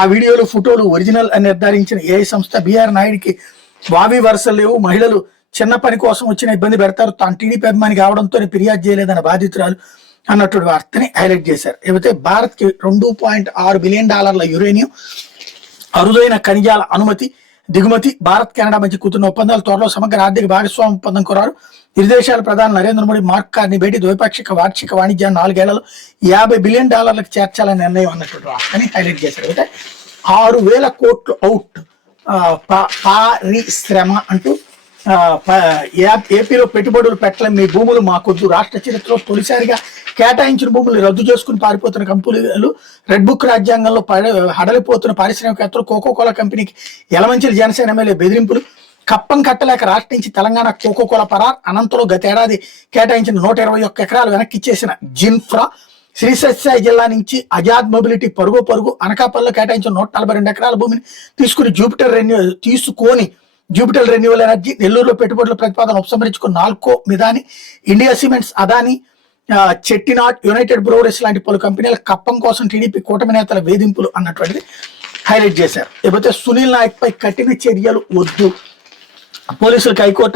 ఆ వీడియోలు ఫోటోలు ఒరిజినల్ అని నిర్ధారించిన ఏఐ సంస్థ బీఆర్ నాయుడికి వావి వరుసలు లేవు, మహిళలు చిన్న పని కోసం వచ్చిన ఇబ్బంది పెడతారు, తాను టీడీపీ అభిమానికి అవడంతో ఫిర్యాదు చేయలేదన్న బాధితురాలు అన్నటువంటి వార్తని హైలైట్ చేశారు. ఏవైతే భారత్ కి $2.6 బిలియన్ యురేనియం అరుదైన ఖనిజాల అనుమతి దిగుమతి, భారత్ కెనడా మధ్య కూతున్న ఒప్పందాలు త్వరలో సమగ్ర ఆర్థిక భాగస్వామ్య ఒప్పందం కోరారు. ఇరు దేశాల ప్రధాని నరేంద్ర మోడీ మార్క్ కార్ని భేటీ ద్వైపాక్షిక వార్షిక వాణిజ్యాన్ని 4 ఏళ్లలో $50 బిలియన్ చేర్చాలని నిర్ణయం అన్నటువంటి వార్తని హైలైట్ చేశారు. అయితే 6,000 కోట్లు అవుట్ పారిశ్రమ అంటూ ఏపీలో పెట్టుబడులు పెట్టలేం, మీ భూములు మాకొద్దు, రాష్ట్ర చరిత్రలో తొలిసారిగా కేటాయించిన భూములు రద్దు చేసుకుని పారిపోతున్న కంపెనీలు, రెడ్ బుక్ రాజ్యాంగంలో హడలిపోతున్న పారిశ్రామికవేత్తలు, కోకోకోలా కంపెనీకి యలమంచిలి జనసేన ఎమ్మెల్యే బెదిరింపులు, కప్పం కట్టలేక రాష్ట్ర నుంచి తెలంగాణ కోకోకోలా పరార్, అనంతలో గతేడాది కేటాయించిన 121 ఎకరాలు వెనక్కి ఇచ్చేసిన జిన్ఫ్రా, శ్రీ సత్యసాయి జిల్లా నుంచి అజాద్ మొబిలిటీ పరుగు అనకాపల్లిలో కేటాయించిన 142 ఎకరాల భూమిని తీసుకొని జూపిటర్ రెన్యూవల్ ఎనర్జీ, నెల్లూరులో పెట్టుబడుల ప్రతిపాదన ఉపసంహరించుకున్న నాల్కో, మిదాని, ఇండియా సిమెంట్స్, అదాని, చెట్టినాడ్, యునైటెడ్ బ్రూవరీస్ లాంటి పలు కంపెనీల కప్పం కోసం టీడీపీ కూటమి నేతల వేధింపులు అన్నటువంటిది హైలైట్ చేశారు. లేకపోతే సునీల్ నాయక్ పై కఠిన చర్యలు వద్దు, పోలీసులకు హైకోర్టు